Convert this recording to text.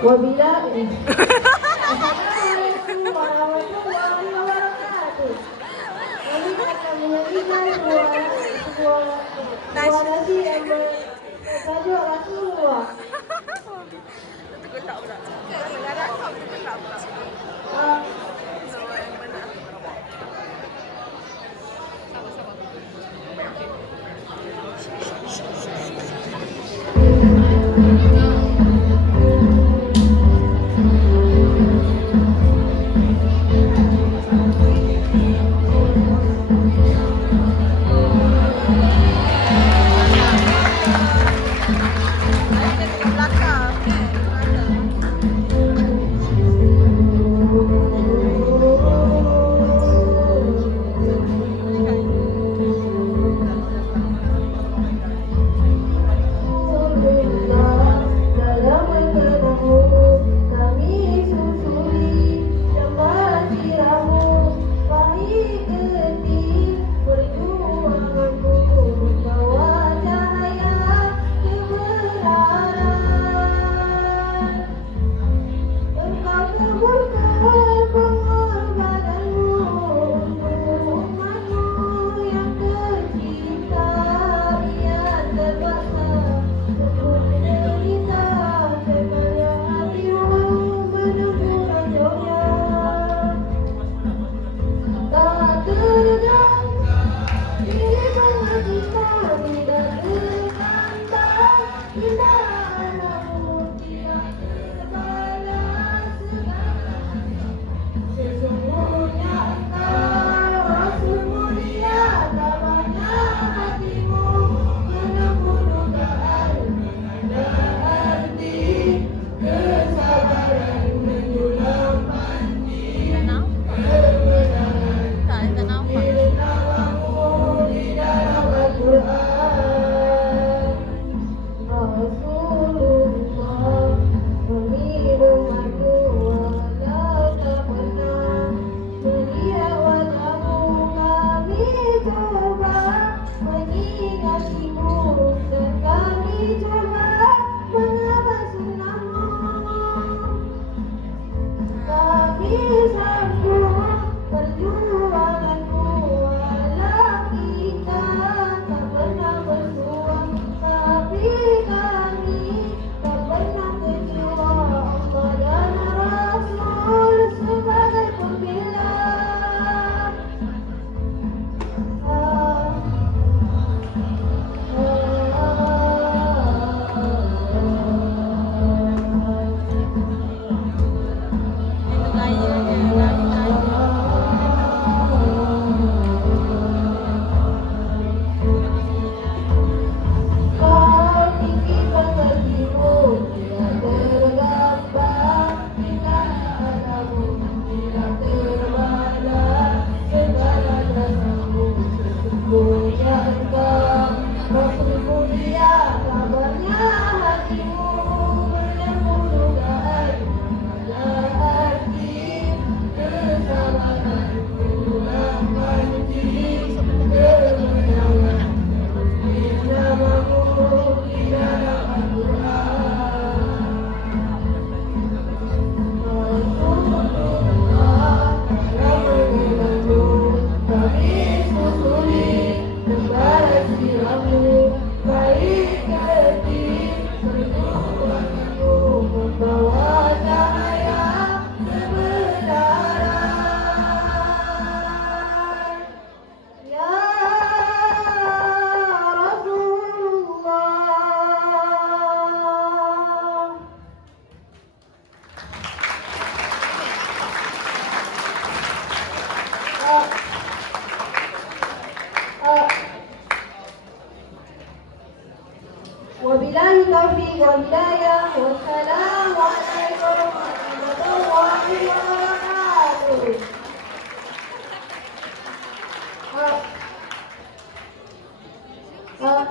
Wabillahi. Assalamualaikum warahmatullahi wabarakatuh. Kami akan menyanyikan dua dua dua lagi yang bertajuk Rasulullah. Tergetak pula. Tergetak pula. you. وبلاد التوفيق والهداية والسلام عليكم ورحمة الله وبركاته. ها